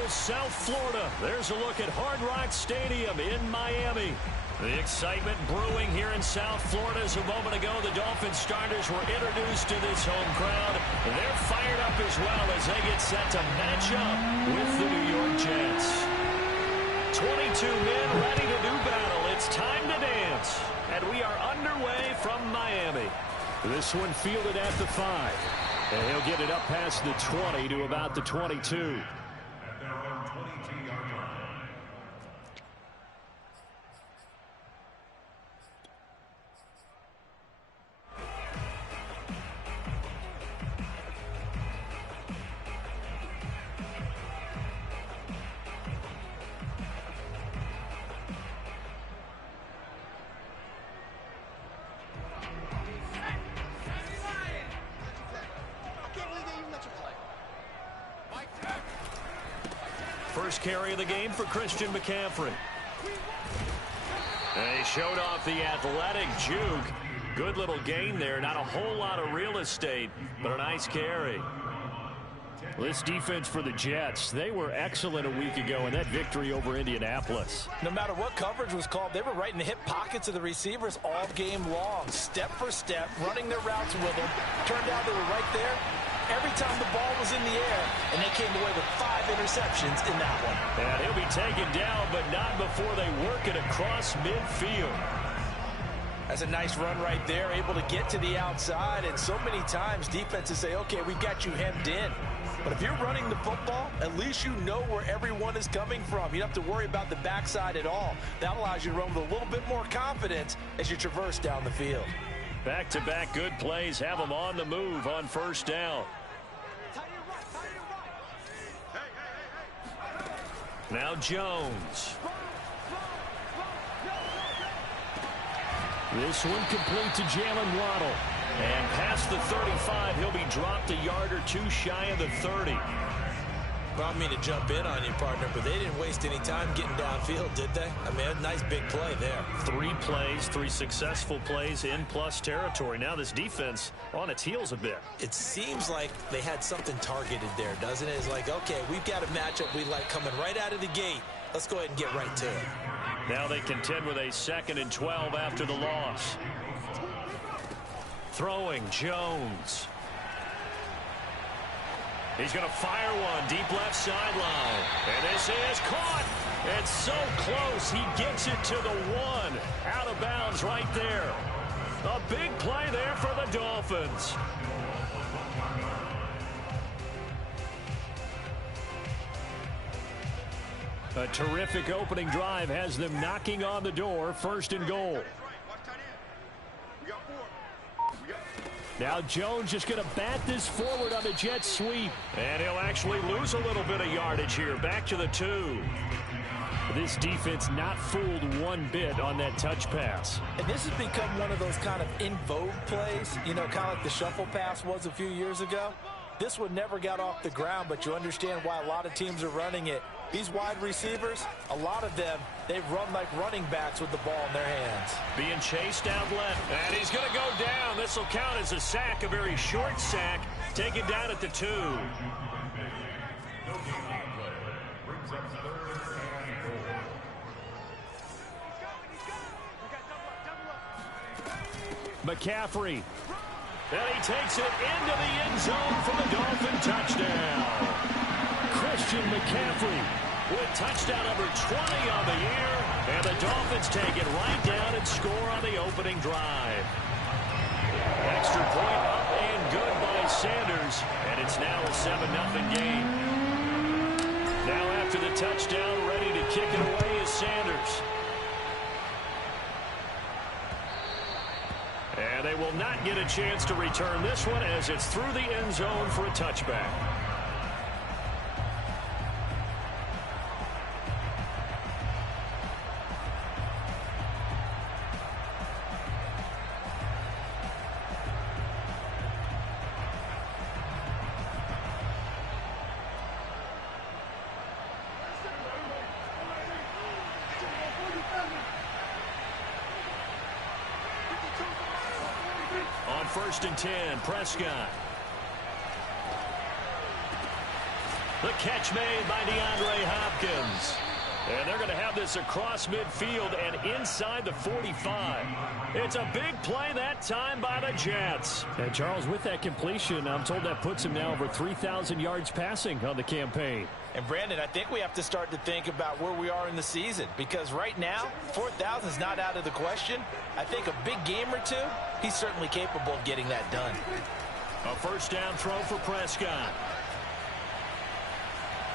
beautiful South Florida. There's a look at Hard Rock Stadium in Miami. The excitement brewing here in South Florida. As a moment ago, the Dolphins starters were introduced to this home crowd. They're fired up as well as they get set to match up with the New York Jets. 22 men ready to do battle. It's time to dance. And we are underway from Miami. This one fielded at the 5. And he'll get it up past the 20 to about the 22. First carry of the game for Christian McCaffrey. And he showed off the athletic juke. Good little gain there. Not a whole lot of real estate, but a nice carry. This defense for the Jets, they were excellent a week ago in that victory over Indianapolis. No matter what coverage was called, they were right in the hip pockets of the receivers all game long. Step for step, running their routes with them. Turned out they were right there every time the ball was in the air, and they came away with 5 interceptions in that one. And he'll be taken down, but not before they work it across midfield. That's a nice run right there, able to get to the outside, and so many times defenses say, okay, we've got you hemmed in. But if you're running the football, at least you know where everyone is coming from. You don't have to worry about the backside at all. That allows you to run with a little bit more confidence as you traverse down the field. Back-to-back good plays have them on the move on first down. Now Jones. This one complete to Jalen Waddle. And past the 35, he'll be dropped a yard or two shy of the 30. Well, I mean to jump in on you, partner, but they didn't waste any time getting downfield, did they? I mean, a nice big play there. 3 plays, 3 successful plays in plus territory. Now this defense on its heels a bit. It seems like they had something targeted there, doesn't it? It's like, okay, we've got a matchup we like coming right out of the gate. Let's go ahead and get right to it. Now they contend with a 2nd and 12 after the loss. Throwing Jones. He's going to fire one deep left sideline. And this is caught. It's so close. He gets it to the 1. Out of bounds right there. A big play there for the Dolphins. A terrific opening drive has them knocking on the door. 1st and goal. Now Jones just going to bat this forward on the Jets sweep. And he'll actually lose a little bit of yardage here. Back to the 2. This defense not fooled one bit on that touch pass. And this has become one of those kind of in vogue plays. You know, kind of like the shuffle pass was a few years ago. This one never got off the ground, but you understand why a lot of teams are running it. These wide receivers, a lot of them, they've run like running backs with the ball in their hands. Being chased out left, and he's going to go down. This will count as a sack, a very short sack. Taken down at the 2. McCaffrey. And he takes it into the end zone for the Dolphin touchdown. Christian McCaffrey with touchdown number 20 on the year. And the Dolphins take it right down and score on the opening drive. Extra point up and good by Sanders. And it's now a 7-0 game. Now after the touchdown, ready to kick it away is Sanders. And they will not get a chance to return this one as it's through the end zone for a touchback. On 1st and 10, Prescott. The catch made by DeAndre Hopkins. And they're going to have this across midfield and inside the 45. It's a big play that time by the Jets. And Charles, with that completion, I'm told that puts him now over 3,000 yards passing on the campaign. And Brandon, I think we have to start to think about where we are in the season, because right now 4,000 is not out of the question. I think a big game or two, he's certainly capable of getting that done. A first down throw for Prescott.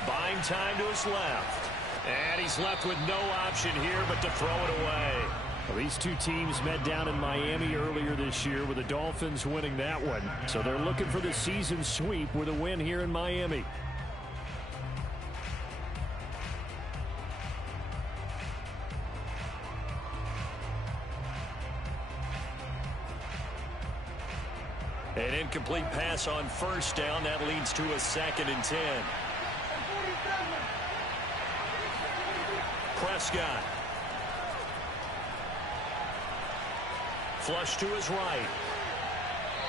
Buying time to his left. And he's left with no option here but to throw it away. Well, these two teams met down in Miami earlier this year with the Dolphins winning that one. So they're looking for the season sweep with a win here in Miami. An incomplete pass on first down. That leads to a 2nd and 10. Prescott. Flush to his right.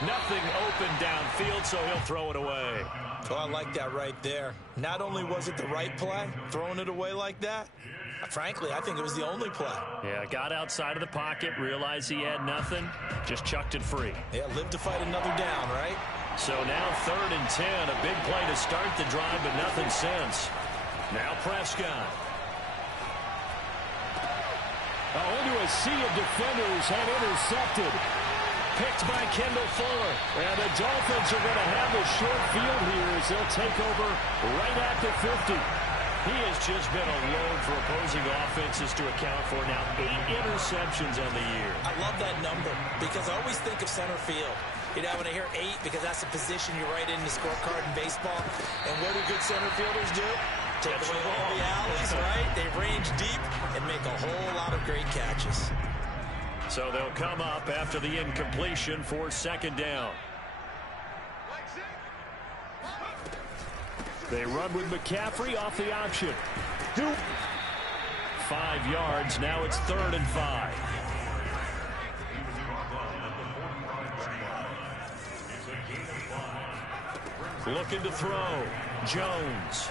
Nothing open downfield, so he'll throw it away. Oh, I like that right there. Not only was it the right play, throwing it away like that, frankly, I think it was the only play. Yeah, got outside of the pocket, realized he had nothing, just chucked it free. Yeah, live to fight another down, right? So now 3rd and 10, a big play to start the drive, but nothing since. Now Prescott. Into a sea of defenders and intercepted. Picked by Kendall Fuller. And the Dolphins are going to have the short field here as they'll take over right at the 50. He has just been a load for opposing offenses to account for now 8 interceptions on the year. I love that number because I always think of center field. You know, when I hear 8, because that's the position you write in the scorecard in baseball. And what do good center fielders do? Take away all the alleys, right? They range deep and make a whole lot of great catches. So they'll come up after the incompletion for 2nd down. They run with McCaffrey off the option. 5 yards. Now it's 3rd and 5. Looking to throw. Jones.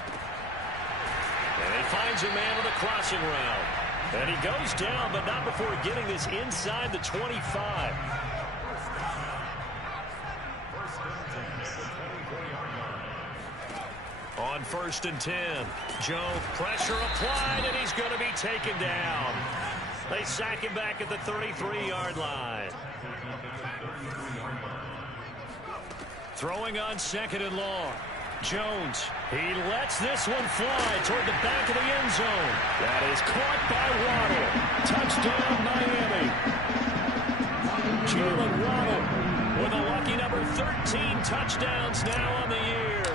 And he finds a man with a crossing route. And he goes down, but not before getting this inside the 25. On 1st and 10. Joe, pressure applied, and he's going to be taken down. They sack him back at the 33-yard line. Throwing on 2nd and long. Jones, he lets this one fly toward the back of the end zone. That is caught by Waddle. Touchdown, Miami. Jalen Waddle with a lucky number 13 touchdowns now on the year.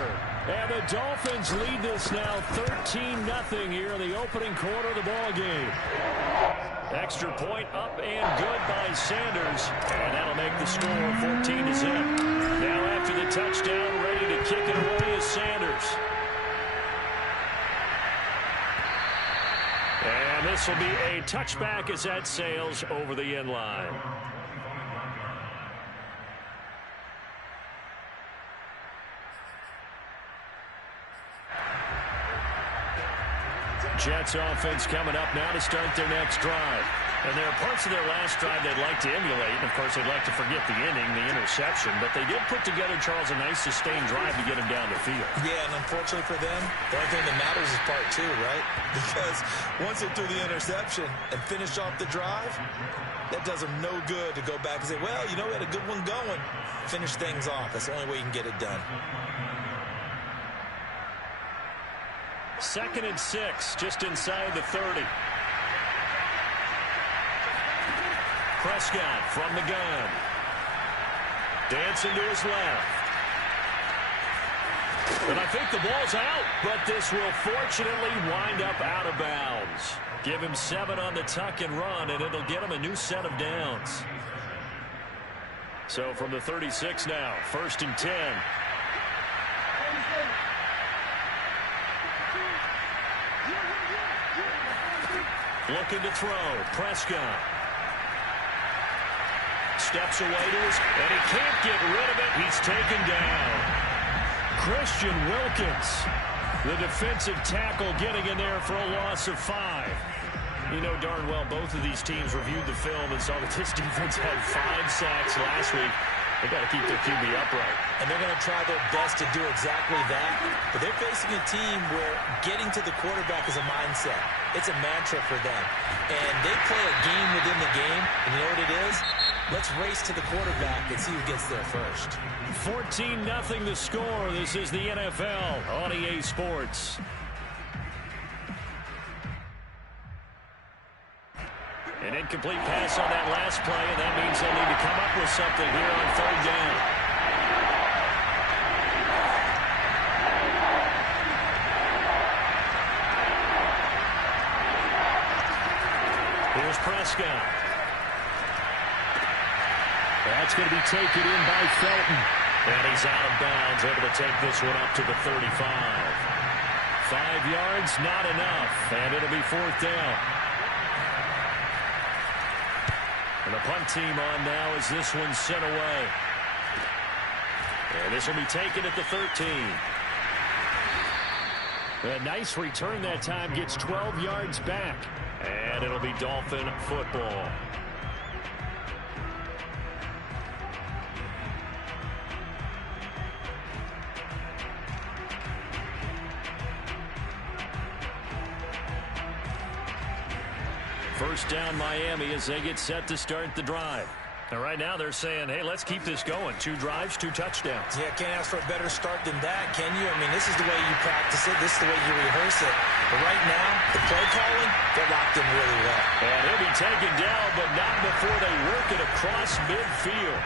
And the Dolphins lead this now 13-0 here in the opening quarter of the ball game. Extra point up and good by Sanders. And that'll make the score 14-0. Now after the touchdown, ready to kick it away is Sanders. And this will be a touchback as that sails over the end line. Jets offense coming up now to start their next drive. And there are parts of their last drive they'd like to emulate. And, of course, they'd like to forget the inning, the interception. But they did put together, Charles, a nice sustained drive to get him down the field. Yeah, and unfortunately for them, the only thing that matters is part 2, right? Because once they threw the interception and finished off the drive, that does them no good to go back and say, well, you know, we had a good one going. Finish things off. That's the only way you can get it done. 2nd and 6, just inside the 30. Prescott from the gun. Dancing to his left. And I think the ball's out, but this will fortunately wind up out of bounds. Give him 7 on the tuck and run, and it'll get him a new set of downs. So from the 36 now, 1st and 10. Looking to throw. Prescott. Steps away to his, and he can't get rid of it. He's taken down. Christian Wilkins The defensive tackle getting in there for a loss of 5. You know darn well both of these teams reviewed the film and saw that this defense had 5 sacks last week. They got to keep their QB upright. And they're going to try their best to do exactly that. But they're facing a team where getting to the quarterback is a mindset. It's a mantra for them. And they play a game within the game. And you know what it is? Let's race to the quarterback and see who gets there first. 14-0 the score. This is the NFL on EA Sports. An incomplete pass on that last play, and that means they'll need to come up with something here on 3rd down. Here's Prescott. That's going to be taken in by Felton. And he's out of bounds, able to take this one up to the 35. 5 yards, not enough, and it'll be 4th down. And the punt team on now as this one's sent away. And this will be taken at the 13. A nice return that time, gets 12 yards back. And it'll be Dolphin football. First down Miami as they get set to start the drive. And right now they're saying, hey, let's keep this going. 2 drives, 2 touchdowns. Yeah, can't ask for a better start than that, can you? I mean, this is the way you practice it. This is the way you rehearse it. But right now, the play calling, they're locked in really well. And he'll be taken down, but not before they work it across midfield.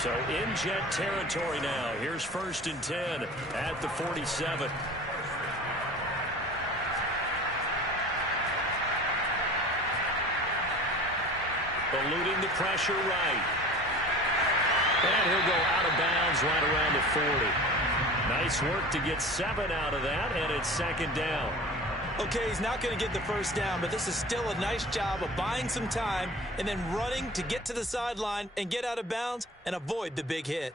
So in jet territory now. Here's 1st and 10 at the 47. Eluding the pressure right. And he'll go out of bounds right around the 40. Nice work to get 7 out of that, and it's 2nd down. Okay, he's not going to get the first down, but this is still a nice job of buying some time and then running to get to the sideline and get out of bounds and avoid the big hit.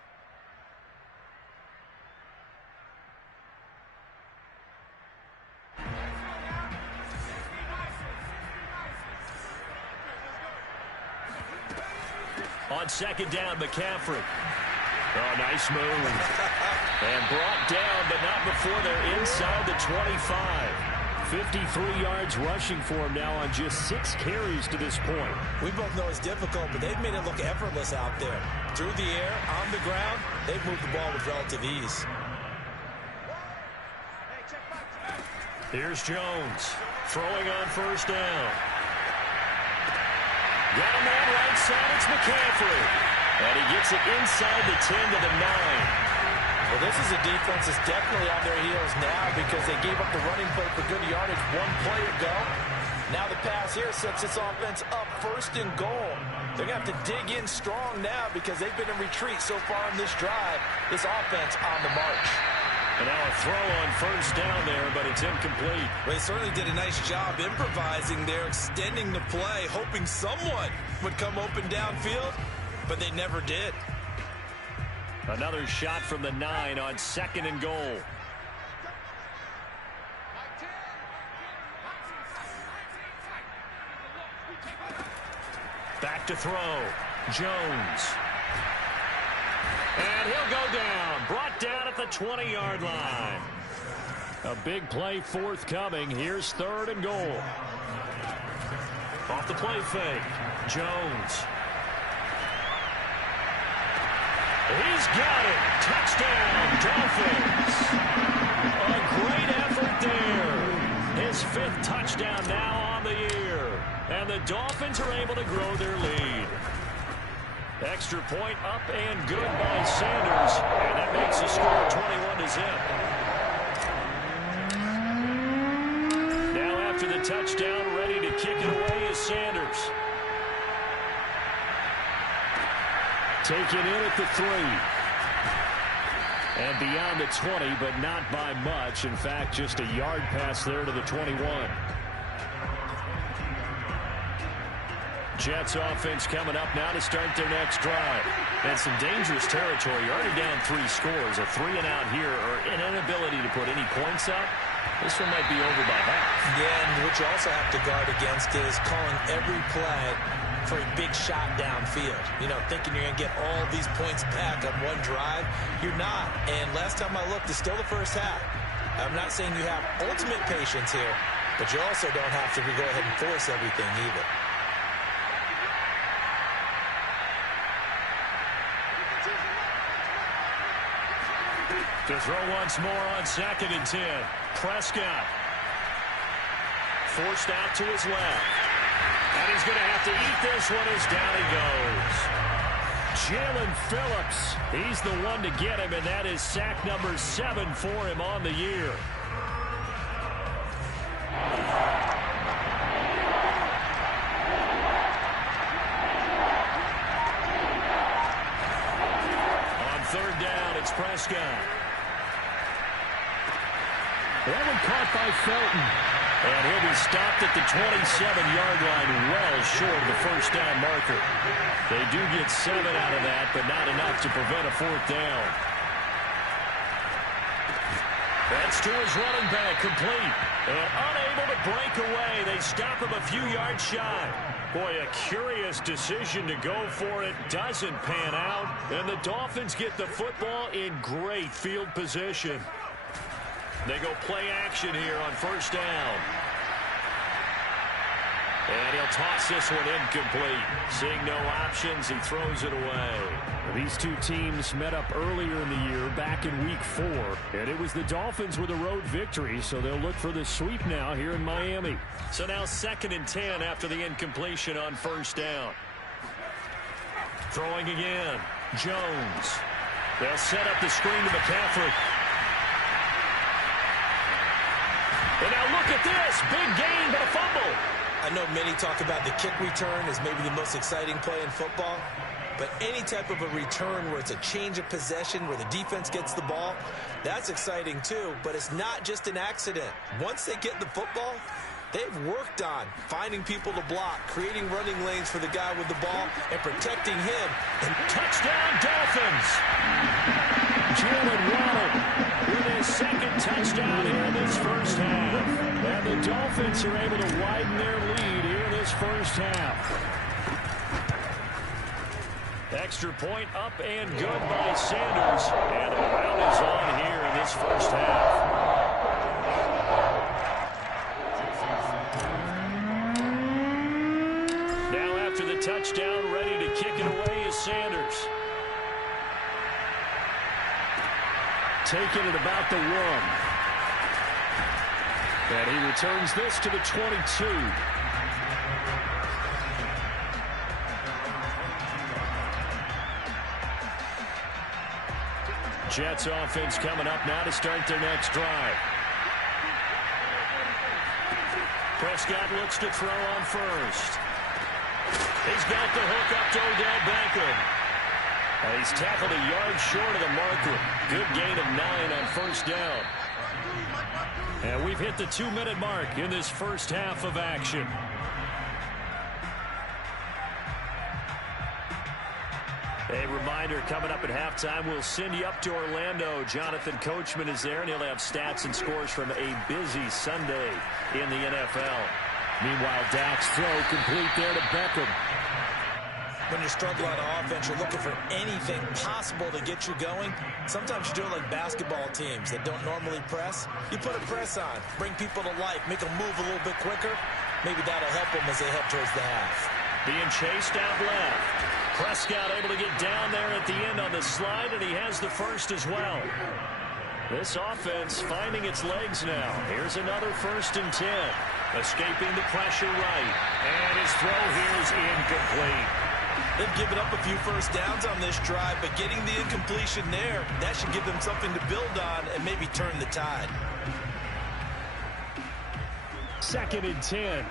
On 2nd down, McCaffrey. Oh, nice move. And brought down, but not before they're inside the 25. 53 yards rushing for him now on just 6 carries to this point. We both know it's difficult, but they've made it look effortless out there. Through the air, on the ground, they've moved the ball with relative ease. Here's Jones throwing on 1st down. Got a man right side, it's McCaffrey. And he gets it inside the 10 to the 9. Well, this is a defense that's definitely on their heels now because they gave up the running play for good yardage 1 play ago. Now the pass here sets this offense up 1st and goal. They're going to have to dig in strong now because they've been in retreat so far in this drive. This offense on the march. And now a throw on 1st down there, but it's incomplete. Well, they certainly did a nice job improvising there, extending the play, hoping someone would come open downfield, but they never did. Another shot from the 9 on 2nd and goal. Back to throw. Jones. And he'll go down. Brought down at the 20-yard line. A big play forthcoming. Here's 3rd and goal. Off the play fake. Jones. He's got it. Touchdown, Dolphins. A great effort there. His 5th touchdown now on the year. And the Dolphins are able to grow their lead. Extra point up and good by Sanders. And that makes the score 21-0. Now after the touchdown, ready to kick it away is Sanders. Taken in at the 3. And beyond the 20, but not by much. In fact, just a yard pass there to the 21. Jets offense coming up now to start their next drive. And some dangerous territory. You're already down 3 scores. A 3-and-out here, or an inability to put any points up. This one might be over by half. Yeah, and what you also have to guard against is calling every play for a big shot downfield. You know, thinking you're going to get all these points back on one drive. You're not. And last time I looked, it's still the first half. I'm not saying you have ultimate patience here, but you also don't have to go ahead and force everything either. To throw once more on 2nd and 10. Prescott. Forced out to his left. And he's going to have to eat this one as down he goes. Jalen Phillips. He's the one to get him, and that is sack number 7 for him on the year. On 3rd down, it's Prescott. That one caught by Felton. And he'll be stopped at the 27-yard line, well short of the first down marker. They do get 7 out of that, but not enough to prevent a 4th down. That's to his running back, complete. And unable to break away. They stop him a few yards shy. Boy, a curious decision to go for it. Doesn't pan out. And the Dolphins get the football in great field position. They go play action here on 1st down. And he'll toss this one incomplete. Seeing no options, he throws it away. These two teams met up earlier in the year, back in Week 4. And it was the Dolphins with a road victory, so they'll look for the sweep now here in Miami. So now 2nd and 10 after the incompletion on 1st down. Throwing again. Jones. They'll set up the screen to McCaffrey. And now look at this. Big gain, but a fumble. I know many talk about the kick return as maybe the most exciting play in football. But any type of a return where it's a change of possession, where the defense gets the ball, that's exciting too. But it's not just an accident. Once they get the football, they've worked on finding people to block, creating running lanes for the guy with the ball, and protecting him. And touchdown, Dolphins! Jalen Waddle with his 2nd touchdown here in this first half. And the Dolphins are able to widen their lead here in this first half. Extra point up and good by Sanders. And the round is on here in this first half. Now after the touchdown, ready to kick it away is Sanders. Taking it about the 1. And he returns this to the 22. Jets offense coming up now to start their next drive. Prescott looks to throw on 1st. He's got the hook up to Odell Beckham. He's tackled a yard short of the marker. Good gain of 9 on 1st down. And we've hit the 2-minute mark in this first half of action. A reminder, coming up at halftime, we'll send you up to Orlando. Jonathan Coachman is there, and he'll have stats and scores from a busy Sunday in the NFL. Meanwhile, Dak's throw complete there to Beckham. When you're struggling on offense, you're looking for anything possible to get you going. Sometimes you do it like basketball teams that don't normally press. You put a press on, bring people to life, make them move a little bit quicker. Maybe that'll help them as they head towards the half. Being chased out left. Prescott able to get down there at the end on the slide, and he has the first as well. This offense finding its legs now. Here's another 1st and 10. Escaping the pressure right. And his throw here is incomplete. They've given up a few first downs on this drive, but getting the incompletion there, that should give them something to build on and maybe turn the tide. 2nd and 10.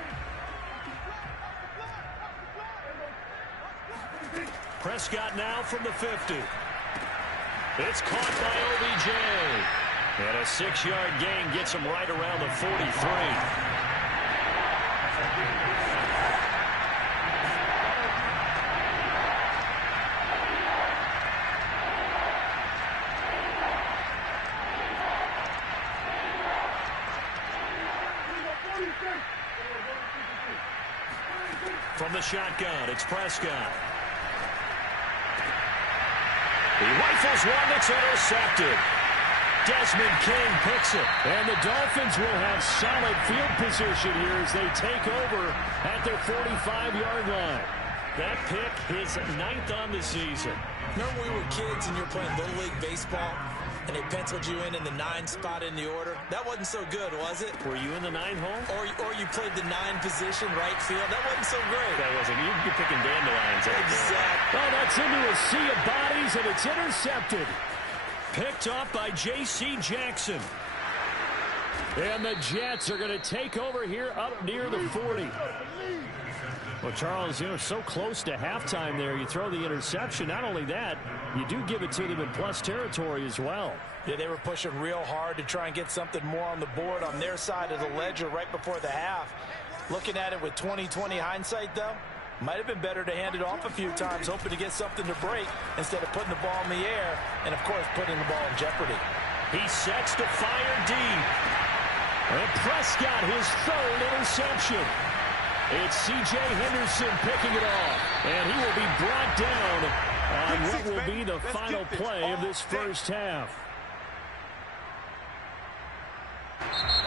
Prescott now from the 50. It's caught by OBJ. And a 6-yard gain gets him right around the 43. From the shotgun, it's Prescott. He rifles one that's intercepted. Desmond King picks it. And the Dolphins will have solid field position here as they take over at their 45-yard line. That pick, his 9th on the season. Remember when we were kids and you were playing Little League Baseball and they penciled you in the 9 spot in the order? That wasn't so good, was it? Were you in the 9 hole? Or you played the 9 position, right field? That wasn't so great. That wasn't. You'd be picking dandelions. Exactly. Oh, that's into a sea of bodies, and it's intercepted. Picked off by J.C. Jackson. And the Jets are going to take over here up near the 40. Well, Charles, you know, so close to halftime there. You throw the interception. Not only that, you do give it to them in plus territory as well. Yeah, they were pushing real hard to try and get something more on the board on their side of the ledger right before the half. Looking at it with 20/20 hindsight, though, might have been better to hand it off a few times, hoping to get something to break instead of putting the ball in the air and, of course, putting the ball in jeopardy. He sets to fire deep. And Prescott, his 3rd interception. It's C.J. Henderson picking it off. And he will be brought down on what will be the final play of this first half.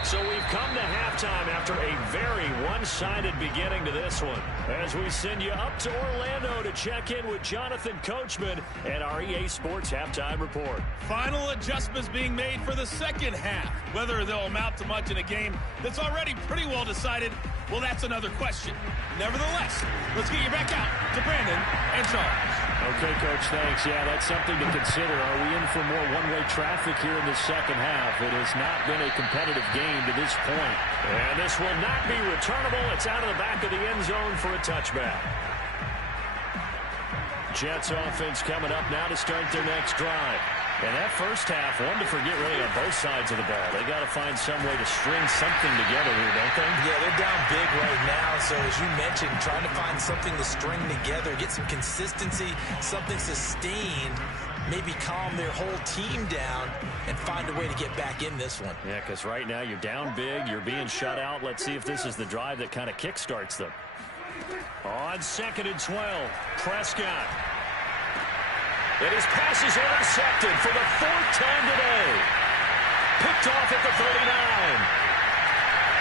So we've come to halftime after a very one-sided beginning to this one. As we send you up to Orlando to check in with Jonathan Coachman and our EA Sports Halftime Report. Final adjustments being made for the second half. Whether they'll amount to much in a game that's already pretty well decided, well, that's another question. Nevertheless, let's get you back out to Brandon and Charles. Okay, Coach, thanks. Yeah, that's something to consider. Are we in for more one-way traffic here in the second half? It has not been a competitive game to this point. And this will not be returnable. It's out of the back of the end zone for a touchback. Jets offense coming up now to start their next drive. And that first half, one to forget really on both sides of the ball. They got to find some way to string something together here, don't they? Yeah, they're down big right now. So as you mentioned, trying to find something to string together, get some consistency, something sustained, maybe calm their whole team down and find a way to get back in this one. Yeah, because right now you're down big, you're being shut out. Let's see if this is the drive that kind of kickstarts them. On 2nd and 12, Prescott. And his pass is intercepted for the 4th time today. Picked off at the 39.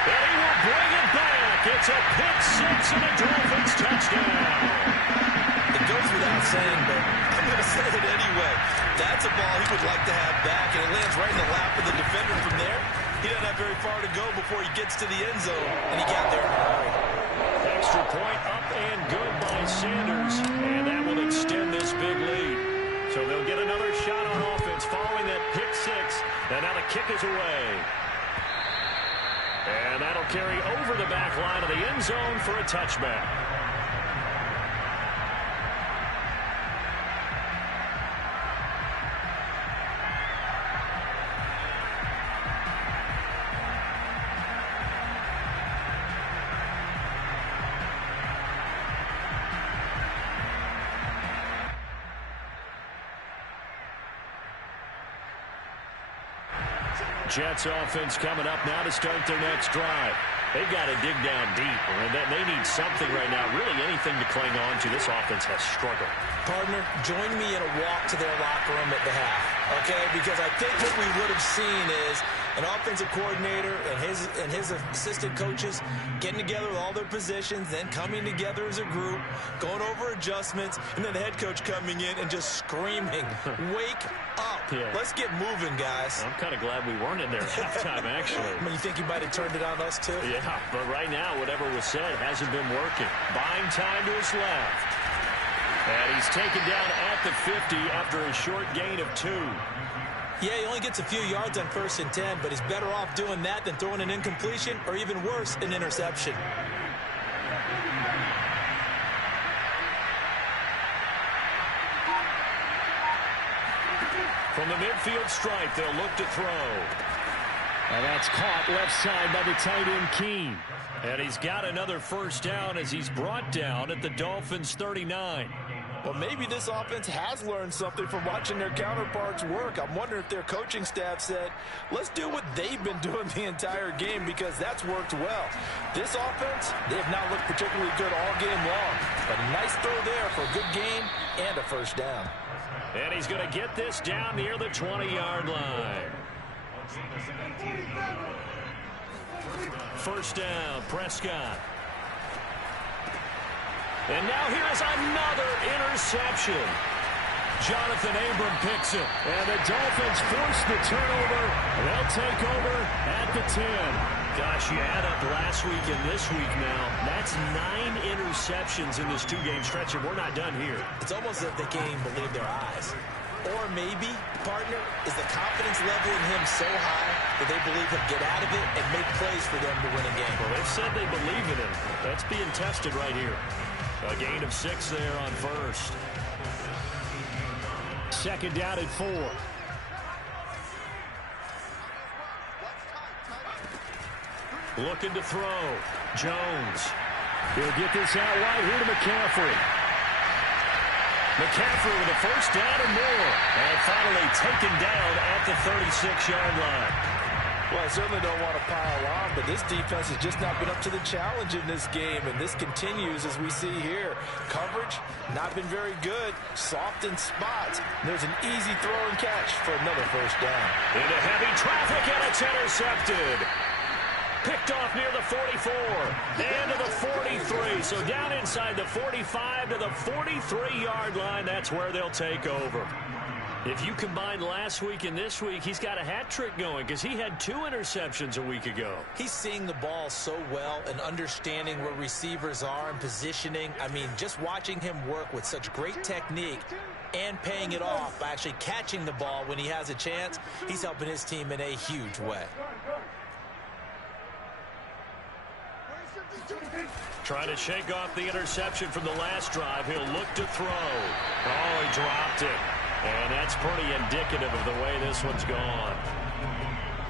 And he will bring it back. It's a pick 6 and a Dolphins touchdown. It goes without saying, but I'm going to say it anyway. That's a ball he would like to have back, and it lands right in the lap of the defender from there. He doesn't have very far to go before he gets to the end zone, and he got there in a hurry. Extra point up and good by Sanders, and that will extend this big lead. So they'll get another shot on offense following that pick 6, and now the kick is away. And that'll carry over the back line of the end zone for a touchback. Jets offense coming up now to start their next drive. They've got to dig down deep. They need something right now, really anything to cling on to. This offense has struggled. Partner, join me in a walk to their locker room at the half, okay? Because I think what we would have seen is an offensive coordinator and his assistant coaches getting together with all their positions, then coming together as a group, going over adjustments, and then the head coach coming in and just screaming, wake up. Yeah. Let's get moving, guys. I'm kind of glad we weren't in there at halftime, actually. I mean, you think he might have turned it on us, too? Yeah, but right now, whatever was said hasn't been working. Buying time to his left. And he's taken down at the 50 after a short gain of 2. Yeah, he only gets a few yards on 1st and 10, but he's better off doing that than throwing an incompletion or even worse, an interception. From the midfield stripe, they'll look to throw. And that's caught left side by the tight end, Keene. And he's got another first down as he's brought down at the Dolphins' 39. Well, maybe this offense has learned something from watching their counterparts work. I'm wondering if their coaching staff said, let's do what they've been doing the entire game, because that's worked well. This offense, they have not looked particularly good all game long. But a nice throw there for a good gain and a first down. And he's going to get this down near the 20-yard line. First down, Prescott. And now here is another interception. Jonathan Abram picks it. And the Dolphins force the turnover. They'll take over at the 10. Gosh, you add up last week and this week now. That's 9 interceptions in this two-game stretch, and we're not done here. It's almost as if they can't even believe their eyes. Or maybe, partner, is the confidence level in him so high that they believe he'll get out of it and make plays for them to win a game. Well, they've said they believe in him. That's being tested right here. A gain of 6 there on first. Second down and 4. Looking to throw. Jones. He'll get this out wide here to McCaffrey. McCaffrey with a first down and more. And finally taken down at the 36-yard line. Well, I certainly don't want to pile on, but this defense has just not been up to the challenge in this game, and this continues as we see here. Coverage, not been very good, soft in spots. There's an easy throw and catch for another first down. Into heavy traffic, and it's intercepted. Picked off near the 44 and to the 43. So down inside the 45 to the 43-yard line. That's where they'll take over. If you combine last week and this week, he's got a hat trick going because he had 2 interceptions a week ago. He's seeing the ball so well and understanding where receivers are and positioning. I mean, just watching him work with such great technique and paying it off by actually catching the ball when he has a chance, he's helping his team in a huge way. Trying to shake off the interception from the last drive. He'll look to throw. Oh, he dropped it. And that's pretty indicative of the way this one's gone.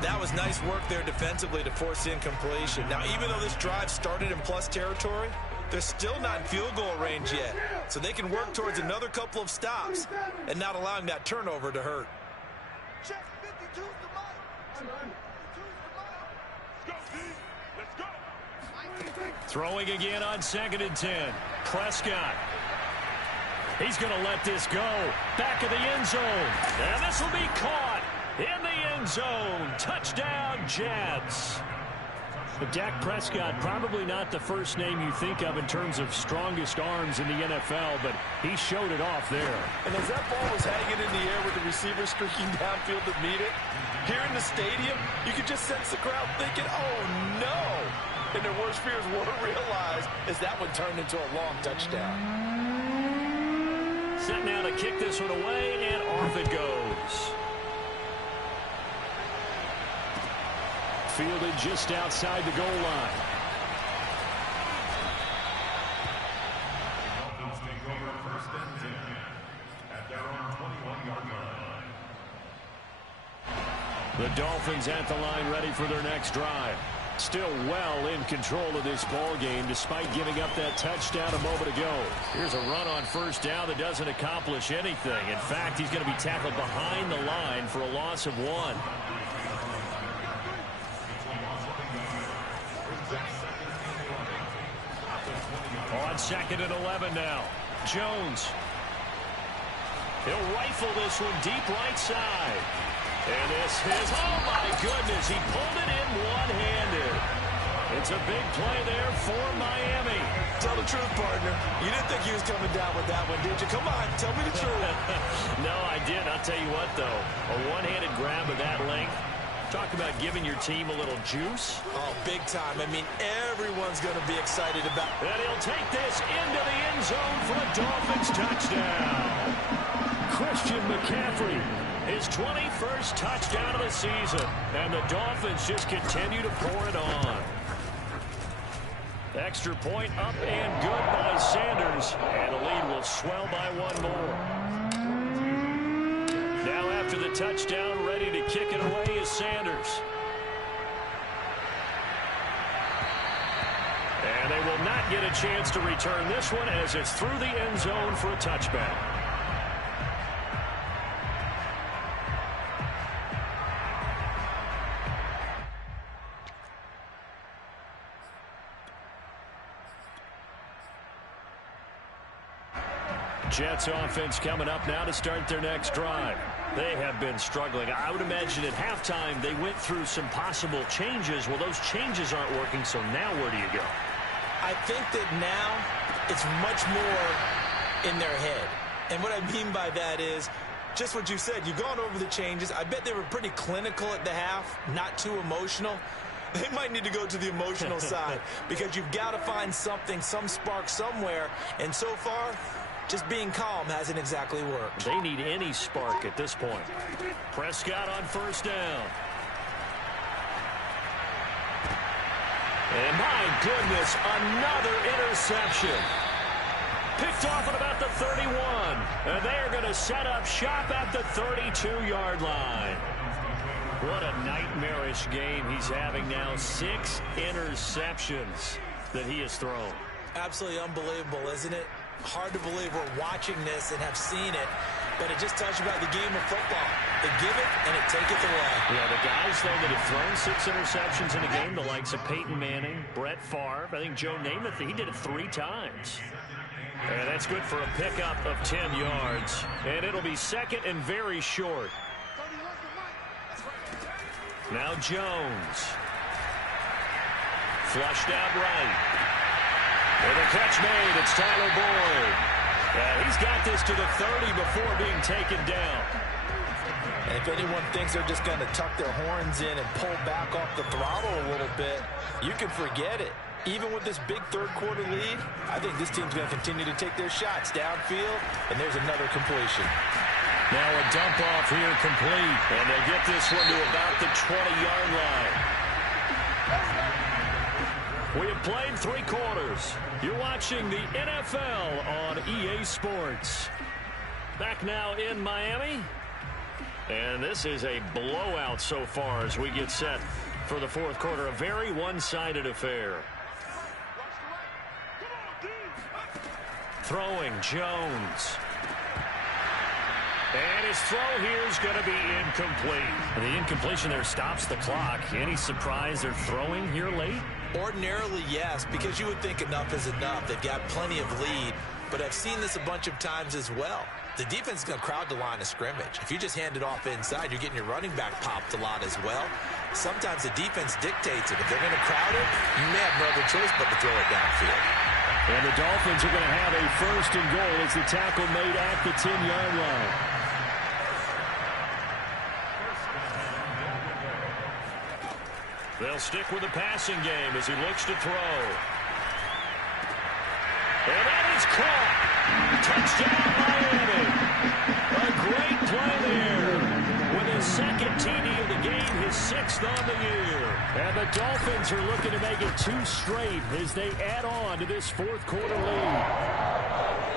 That was nice work there defensively to force incompletion. Now, even though this drive started in plus territory, they're still not in field goal range yet. So they can work towards another couple of stops and not allowing that turnover to hurt. Throwing again on 2nd and 10. Prescott. He's going to let this go. Back of the end zone. And this will be caught in the end zone. Touchdown, Jets. But Dak Prescott, probably not the first name you think of in terms of strongest arms in the NFL, but he showed it off there. And as that ball was hanging in the air with the receiver streaking downfield to meet it, here in the stadium, you could just sense the crowd thinking, oh, no. And their worst fears were realized as that one turned into a long touchdown. Set now to kick this one away, and off it goes. Fielded just outside the goal line. Dolphins take over 1st and 10 at their own 21-yard line. The Dolphins at the line, ready for their next drive. Still well in control of this ball game despite giving up that touchdown a moment ago. Here's a run on first down that doesn't accomplish anything. In fact, he's going to be tackled behind the line for a loss of 1. On 2nd and 11 now. Jones. He'll rifle this one deep right side. And this is, oh my goodness, he pulled it in one-handed. It's a big play there for Miami. Tell the truth, partner. You didn't think he was coming down with that one, did you? Come on, tell me the truth. No, I did. I'll tell you what, though. A one-handed grab of that length. Talk about giving your team a little juice. Oh, big time. I mean, everyone's going to be excited about it. And he'll take this into the end zone for a Dolphins touchdown. Christian McCaffrey. His 21st touchdown of the season. And the Dolphins just continue to pour it on. Extra point up and good by Sanders. And the lead will swell by 1 more. Now after the touchdown, ready to kick it away is Sanders. And they will not get a chance to return this one as it's through the end zone for a touchback. Jets offense coming up now to start their next drive. They have been struggling. I would imagine at halftime they went through some possible changes. Well, those changes aren't working, so now where do you go? I think that now it's much more in their head. And what I mean by that is just what you said. You've gone over the changes. I bet they were pretty clinical at the half, not too emotional. They might need to go to the emotional side because you've got to find something, some spark somewhere. And so far, just being calm hasn't exactly worked. They need any spark at this point. Prescott on first down. And my goodness, another interception. Picked off at about the 31. And they are going to set up shop at the 32-yard line. What a nightmarish game he's having now. 6 interceptions that he has thrown. Absolutely unbelievable, isn't it? Hard to believe we're watching this and have seen it, but it just tells you about the game of football. They give it and it taketh away. Yeah, the guys, though, that have thrown 6 interceptions in a game, the likes of Peyton Manning, Brett Favre, I think Joe Namath, he did it 3 times. And that's good for a pickup of 10 yards. And it'll be second and very short. Now Jones. Flushed out right. With a catch made, it's Tyler Boyd. He's got this to the 30 before being taken down. And if anyone thinks they're just going to tuck their horns in and pull back off the throttle a little bit, you can forget it. Even with this big third-quarter lead, I think this team's going to continue to take their shots downfield, and there's another completion. Now a dump off here complete, and they get this one to about the 20-yard line. We have played 3 quarters. You're watching the NFL on EA Sports. Back now in Miami. And this is a blowout so far as we get set for the fourth quarter. A very one-sided affair. Throwing Jones. And his throw here is going to be incomplete. The incompletion there stops the clock. Any surprise they're throwing here late? Ordinarily, yes, because you would think enough is enough. They've got plenty of lead, but I've seen this a bunch of times as well. The defense is going to crowd the line of scrimmage. If you just hand it off inside, you're getting your running back popped a lot as well. Sometimes the defense dictates it. If they're going to crowd it, you may have no other choice but to throw it downfield. And the Dolphins are going to have a first and goal as the tackle made at the 10-yard line. They'll stick with the passing game as he looks to throw. And that is caught. Touchdown, Miami. A great play there. With his second TD of the game, his 6th on the year. And the Dolphins are looking to make it 2 straight as they add on to this fourth quarter lead.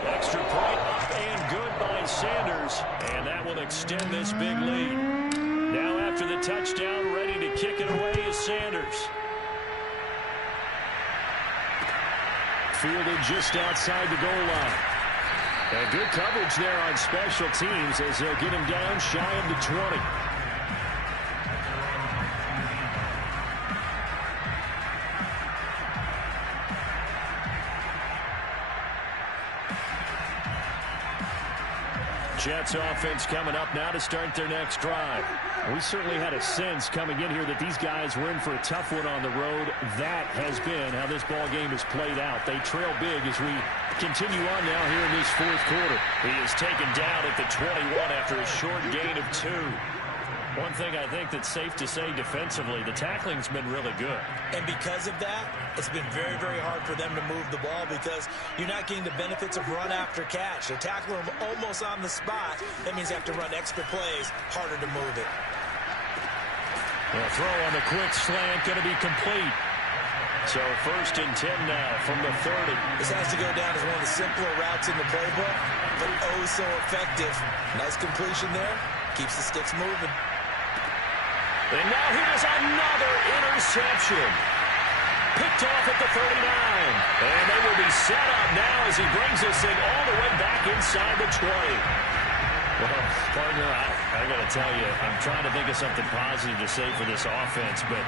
Extra point up and good by Sanders. And that will extend this big lead. Now after the touchdown, ready to kick it away is Sanders. Fielded just outside the goal line. And good coverage there on special teams as they'll get him down shy of the 20. Jets offense coming up now to start their next drive. We certainly had a sense coming in here that these guys were in for a tough one on the road. That has been how this ball game has played out. They trail big as we continue on now here in this fourth quarter. He is taken down at the 21 after a short gain of 2. One thing I think that's safe to say defensively, the tackling's been really good. And because of that, it's been very, very hard for them to move the ball because you're not getting the benefits of run after catch. They're tackling them almost on the spot. That means you have to run extra plays, harder to move it. The throw on the quick slant going to be complete. So first and 10 now from the 30. This has to go down as one of the simpler routes in the playbook, but oh so effective. Nice completion there. Keeps the sticks moving. And now here's another interception. Picked off at the 39. And they will be set up now as he brings this thing all the way back inside the 20. Well, partner, I got to tell you, I'm trying to think of something positive to say for this offense, but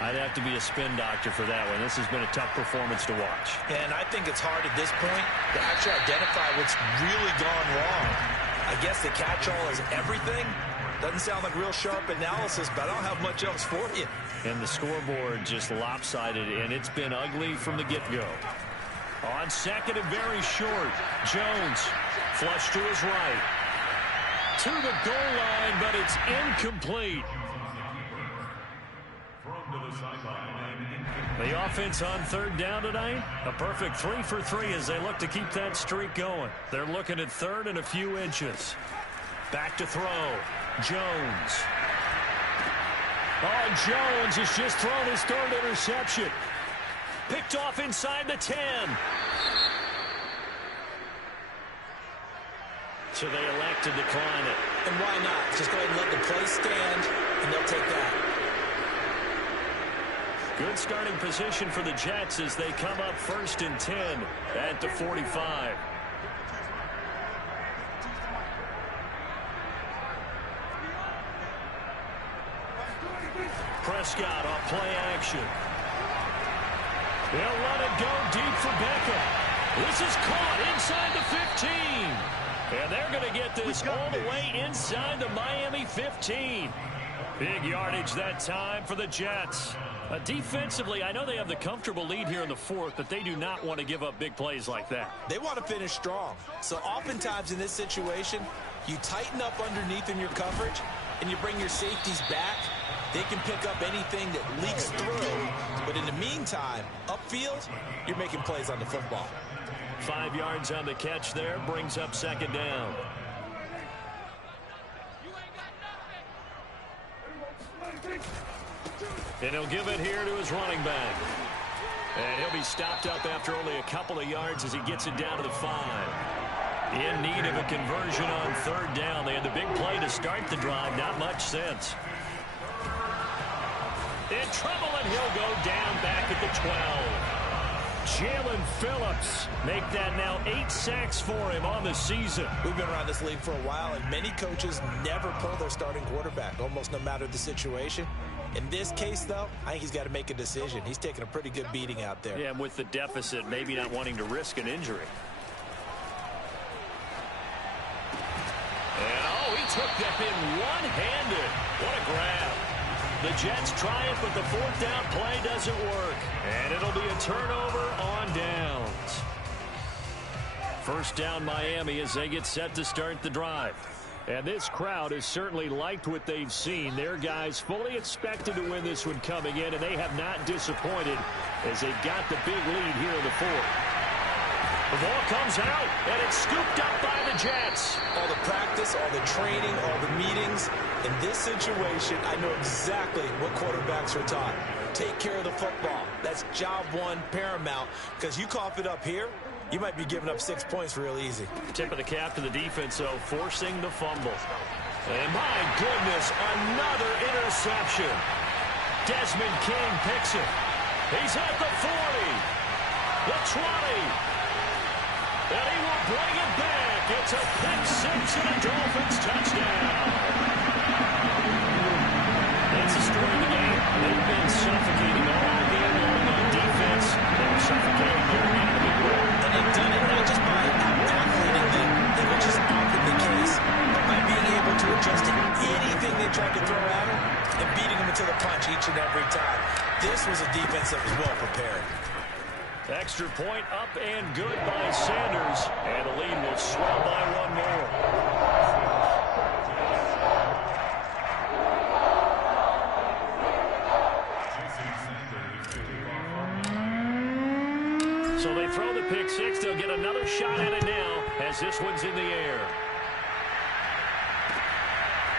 I'd have to be a spin doctor for that one. This has been a tough performance to watch. And I think it's hard at this point to actually identify what's really gone wrong. I guess the catch-all is everything. Doesn't sound like real sharp analysis, but I don't have much else for you. And the scoreboard just lopsided, and it's been ugly from the get-go. On second and very short, Jones flush to his right. To the goal line, but it's incomplete. The offense on third down tonight, a perfect 3 for 3 as they look to keep that streak going. They're looking at third and a few inches. Back to throw. Jones. Oh, Jones has just thrown his third interception. Picked off inside the 10. So they elect to decline it. And why not? Just go ahead and let the play stand, and they'll take that. Good starting position for the Jets as they come up 1st and 10 at the 45. Prescott on play action. They'll let it go deep for Beckham. This is caught inside the 15. And they're going to get this all the way inside the Miami 15. Big yardage that time for the Jets. Defensively, I know they have the comfortable lead here in the 4th, but they do not want to give up big plays like that. They want to finish strong. So oftentimes in this situation, you tighten up underneath in your coverage, and you bring your safeties back. They can pick up anything that leaks through. But in the meantime, upfield, you're making plays on the football. 5 yards on the catch there, brings up 2nd down. And he'll give it here to his running back. And he'll be stopped up after only a couple of yards as he gets it down to the 5. In need of a conversion on 3rd down. They had the big play to start the drive. Not much sense. In trouble, and he'll go down back at the 12. Jalen Phillips make that now 8 sacks for him on the season. We've been around this league for a while, and many coaches never pull their starting quarterback, almost no matter the situation. In this case, though, I think he's got to make a decision. He's taking a pretty good beating out there. Yeah, and with the deficit, maybe not wanting to risk an injury. And, oh, he took that in one-handed. What a grab. The Jets try it, but the 4th down play doesn't work. And it'll be a turnover on downs. 1st down Miami as they get set to start the drive. And this crowd has certainly liked what they've seen. Their guys fully expected to win this one coming in, and they have not disappointed as they got the big lead here in the 4th. The ball comes out, and it's scooped up by the Jets. All the practice, all the training, all the meetings. In this situation, I know exactly what quarterbacks are taught. Take care of the football. That's job one, paramount. Because you cough it up here, you might be giving up 6 points real easy. Tip of the cap to the defense, though, forcing the fumble. And my goodness, another interception. Desmond King picks it. He's at the 40, the 20. And he will bring it back. It's a pick 6 and a Dolphins touchdown. That's the story of the game. They've been suffocating all game long on defense. They were suffocating their enemy. And they've done it not just by out-athleting them, which is often the case, but by being able to adjust to anything they tried to throw at them and beating them into the punch each and every time. This was a defense that was well prepared. Extra point up and good by Sanders. And the lead will swell by 1 more. So they throw the pick 6. They'll get another shot at it now as this one's in the air.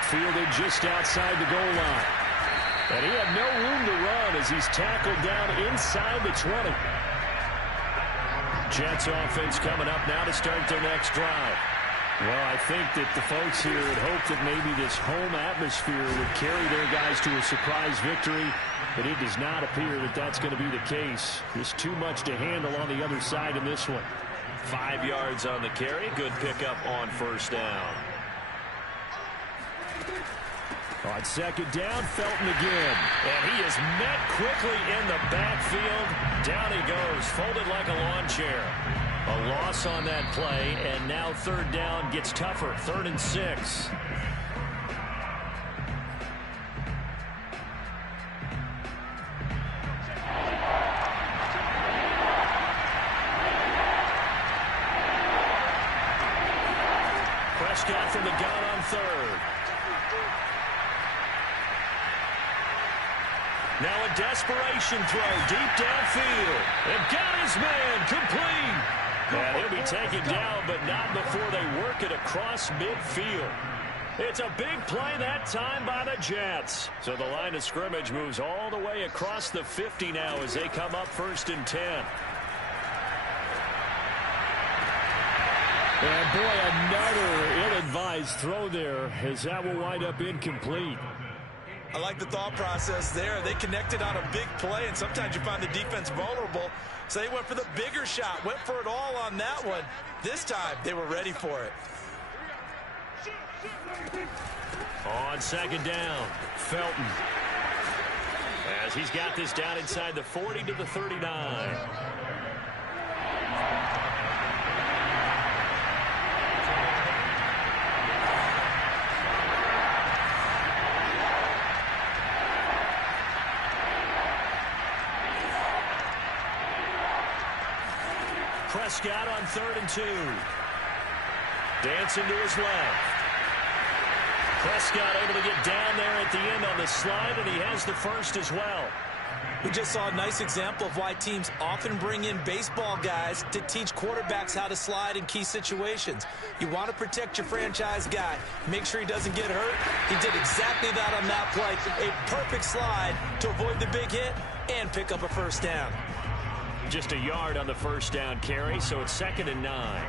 Fielded just outside the goal line. And he had no room to run as he's tackled down inside the 20. Jets offense coming up now to start their next drive. Well, I think that the folks here had hoped that maybe this home atmosphere would carry their guys to a surprise victory, but it does not appear that that's going to be the case. Just too much to handle on the other side in this one. 5 yards on the carry. Good pickup on first down. On second down, Felton again. And he is met quickly in the backfield. Down he goes, folded like a lawn chair. A loss on that play, and now third down gets tougher. 3rd and 6. Prescott from the gun on 3rd. Now a desperation throw deep downfield. And got his man complete. And he'll be taken down, but not before they work it across midfield. It's a big play that time by the Jets. So the line of scrimmage moves all the way across the 50 now as they come up 1st and 10. And boy, another ill-advised throw there as that will wind up incomplete. I like the thought process there. They connected on a big play, and sometimes you find the defense vulnerable. So they went for the bigger shot, went for it all on that one. This time, they were ready for it. On second down, Felton. As he's got this down inside the 40 to the 39. Prescott on 3rd and 2. Dancing to his left. Prescott able to get down there at the end on the slide, and he has the first as well. We just saw a nice example of why teams often bring in baseball guys to teach quarterbacks how to slide in key situations. You want to protect your franchise guy. Make sure he doesn't get hurt. He did exactly that on that play. A perfect slide to avoid the big hit and pick up a first down. Just a yard on the first down carry, so it's 2nd and 9.